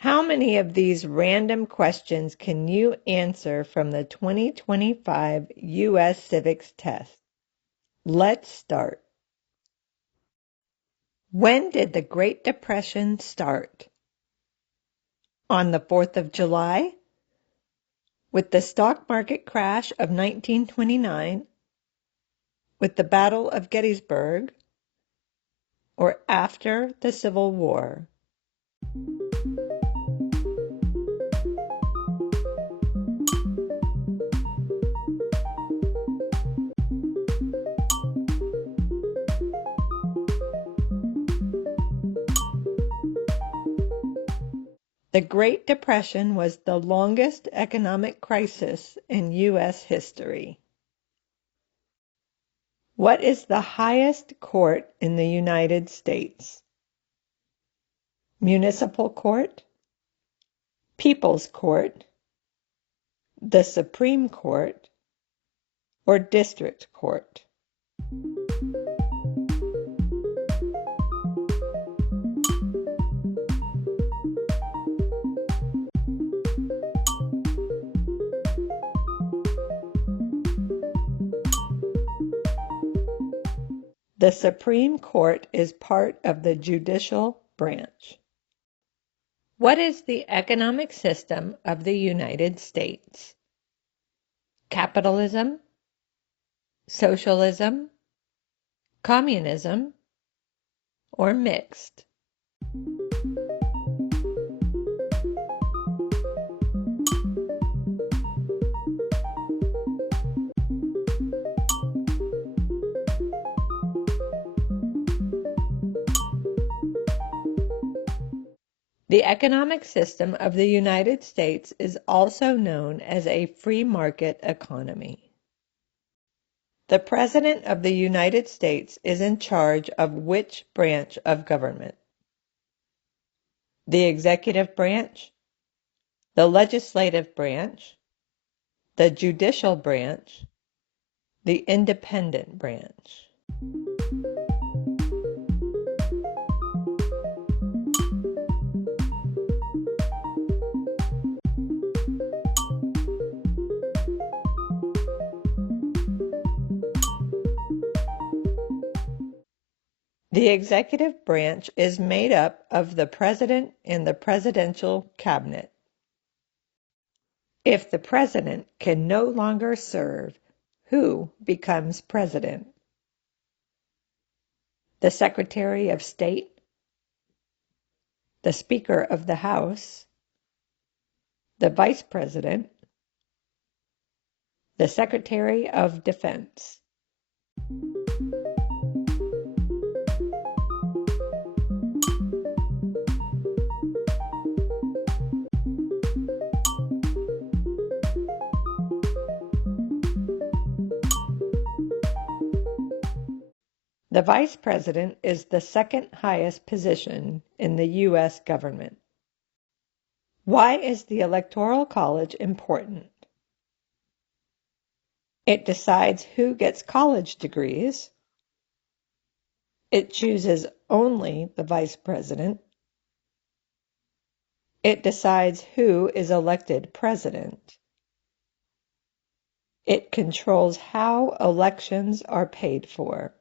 How many of these random questions can you answer from the 2025 U.S. Civics test? Let's start. When did the Great Depression start? On the 4th of July? With the stock market crash of 1929? With the Battle of Gettysburg? Or after the Civil War? The Great Depression was the longest economic crisis in U.S. history. What is the highest court in the United States? Municipal Court, People's Court, the Supreme Court, or District Court? The Supreme Court is part of the judicial branch. What is the economic system of the United States? Capitalism, socialism, communism, or mixed? The economic system of the United States is also known as a free market economy. The President of the United States is in charge of which branch of government? The executive branch, the legislative branch, the judicial branch, the independent branch. The executive branch is made up of the President and the Presidential Cabinet. If the President can no longer serve, who becomes President? The Secretary of State, the Speaker of the House, the Vice President, the Secretary of Defense. The Vice President is the second highest position in the U.S. government. Why is the Electoral College important? It decides who gets college degrees. It chooses only the Vice President. It decides who is elected President. It controls how elections are paid for.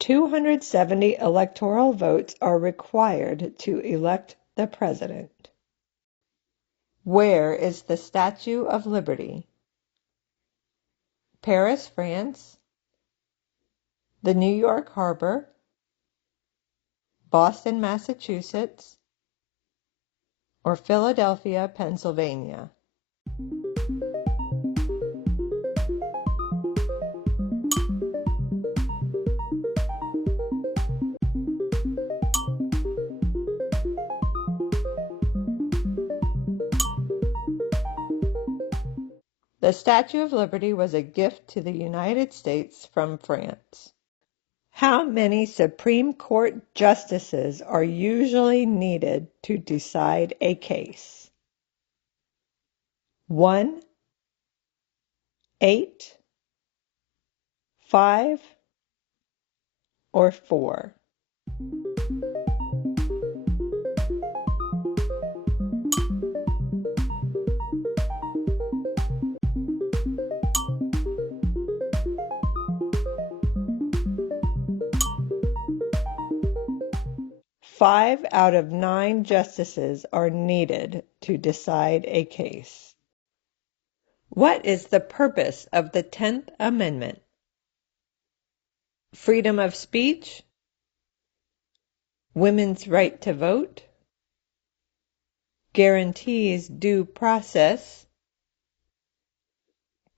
"270 electoral votes are required to elect the President." Where is the Statue of Liberty? Paris, France, the New York Harbor, Boston, Massachusetts, or Philadelphia, Pennsylvania? The Statue of Liberty was a gift to the United States from France. How many Supreme Court justices are usually needed to decide a case? 1, 8, 5, or 4? Five out of 9 justices are needed to decide a case. What is the purpose of the 10th Amendment? Freedom of speech, women's right to vote, guarantees due process,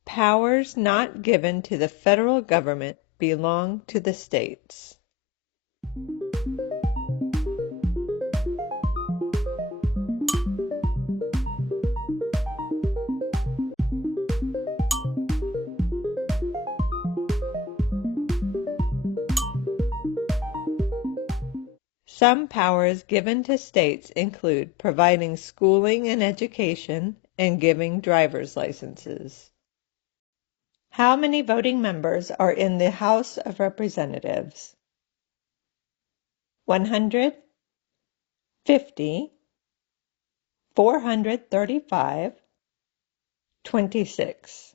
powers not given to the federal government belong to the states. Some powers given to states include providing schooling and education and giving driver's licenses. How many voting members are in the House of Representatives? 100, 50, 435, 26.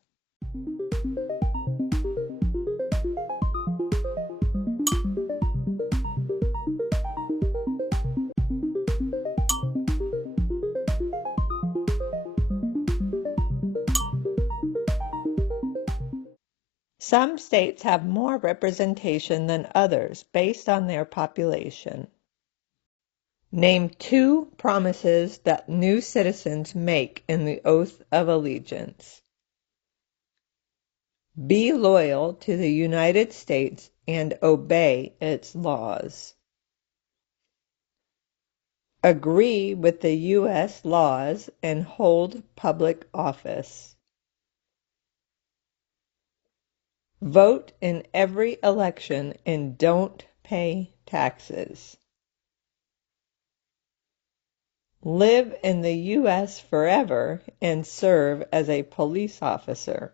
Some states have more representation than others based on their population. Name 2 promises that new citizens make in the oath of allegiance. Be loyal to the United States and obey its laws. Agree with the U.S. laws and hold public office. Vote in every election and don't pay taxes. Live in the U.S. forever and serve as a police officer.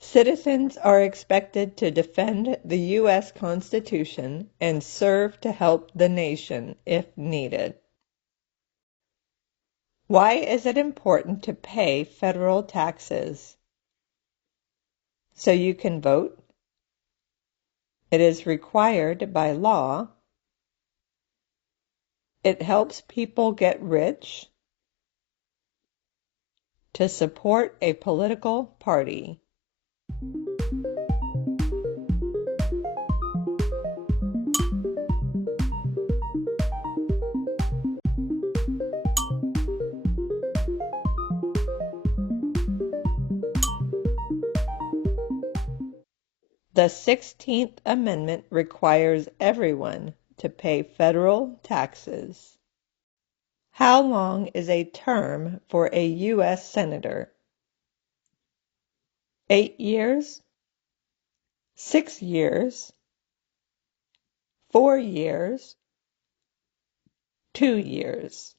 Citizens are expected to defend the U.S. Constitution and serve to help the nation if needed. Why is it important to pay federal taxes? So you can vote. It is required by law. It helps people get rich. To support a political party. The 16th Amendment requires everyone to pay federal taxes. How long is a term for a U.S. Senator? 8 years? 6 years? 4 years? 2 years?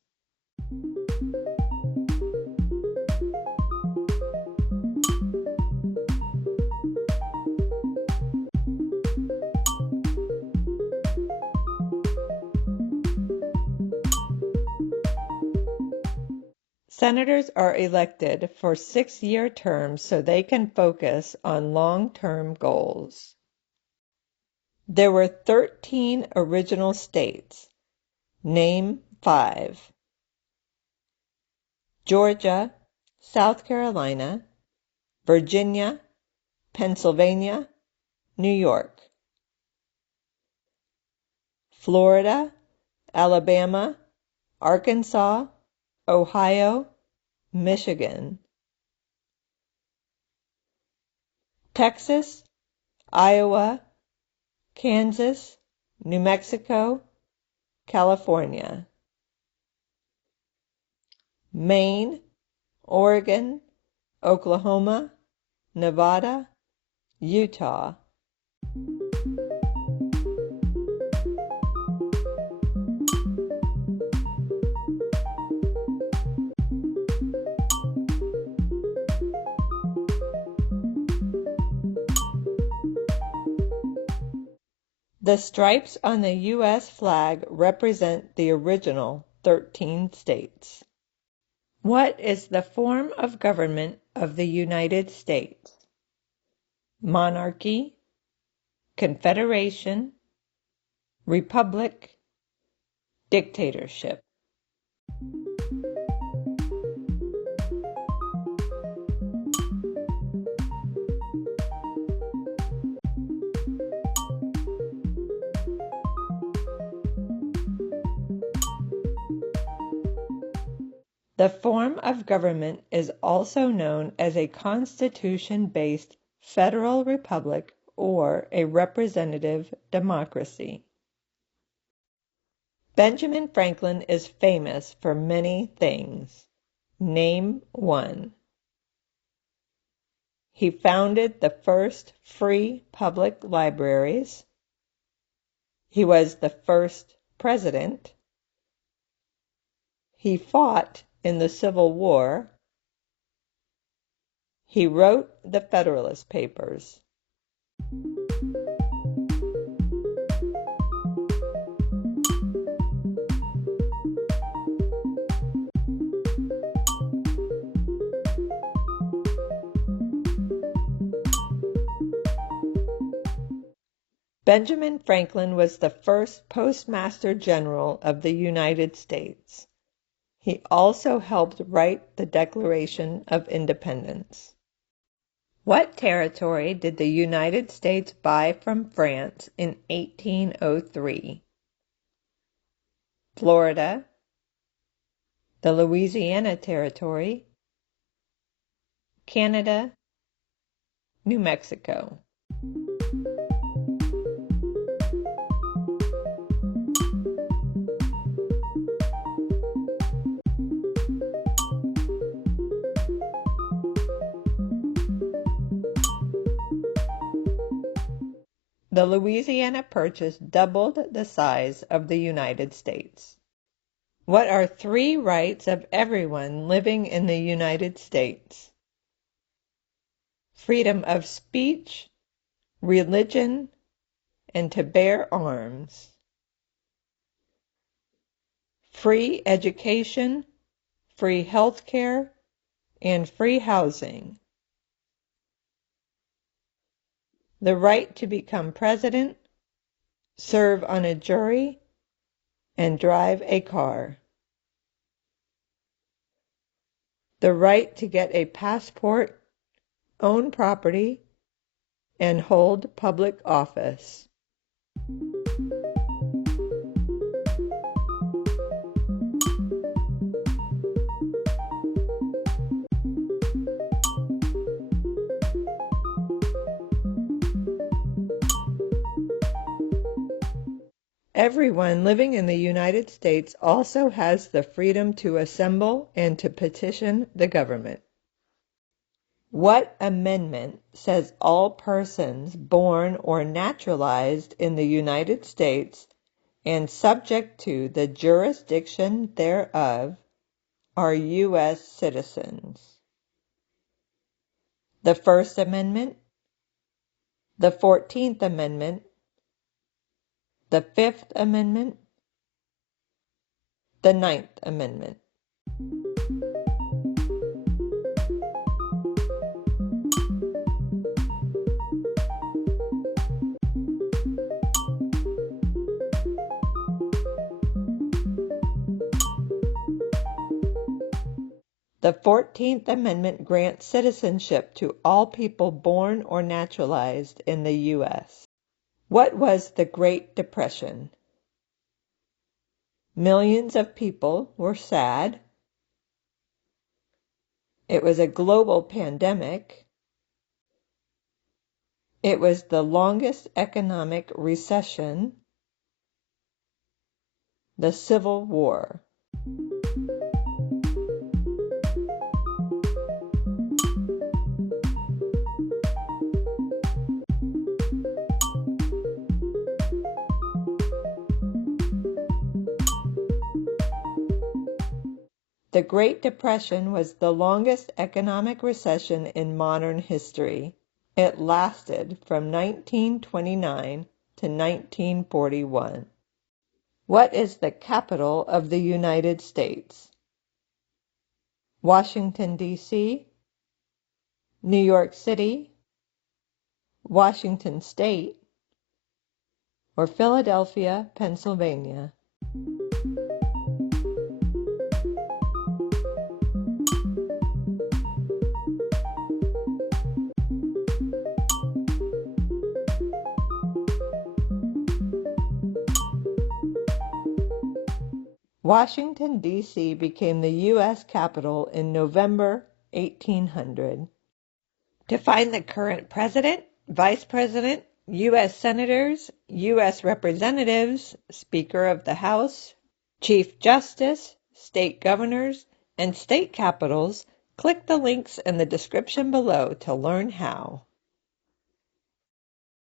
Senators are elected for 6-year terms so they can focus on long-term goals. There were 13 original states. Name 5. Georgia, South Carolina, Virginia, Pennsylvania, New York. Florida, Alabama, Arkansas, Ohio, Michigan. Texas, Iowa, Kansas, New Mexico, California. Maine, Oregon, Oklahoma, Nevada, Utah. The stripes on the U.S. flag represent the original 13 states. What is the form of government of the United States? Monarchy, confederation, republic, dictatorship. The form of government is also known as a constitution-based federal republic or a representative democracy. Benjamin Franklin is famous for many things. Name one. He founded the first free public libraries. He was the first president. He fought in the Civil War. He wrote the Federalist Papers. Benjamin Franklin was the first Postmaster General of the United States. He also helped write the Declaration of Independence. What territory did the United States buy from France in 1803? Florida, the Louisiana Territory, Canada, New Mexico. The Louisiana Purchase doubled the size of the United States. What are 3 rights of everyone living in the United States? Freedom of speech, religion, and to bear arms. Free education, free health care, and free housing. The right to become president, serve on a jury, and drive a car. The right to get a passport, own property, and hold public office. Everyone living in the United States also has the freedom to assemble and to petition the government. What amendment says all persons born or naturalized in the United States and subject to the jurisdiction thereof are U.S. citizens? The First Amendment, the 14th Amendment, the 5th Amendment, the 9th Amendment. The 14th Amendment grants citizenship to all people born or naturalized in the U.S. What was the Great Depression? Millions of people were sad. It was a global pandemic. It was the longest economic recession, the Civil War. The Great Depression was the longest economic recession in modern history. It lasted from 1929 to 1941. What is the capital of the United States? Washington, D.C., New York City, Washington State, or Philadelphia, Pennsylvania? Washington, D.C. became the U.S. capital in November 1800. To find the current president, vice president, U.S. senators, U.S. representatives, Speaker of the House, Chief Justice, state governors, and state capitals, click the links in the description below to learn how.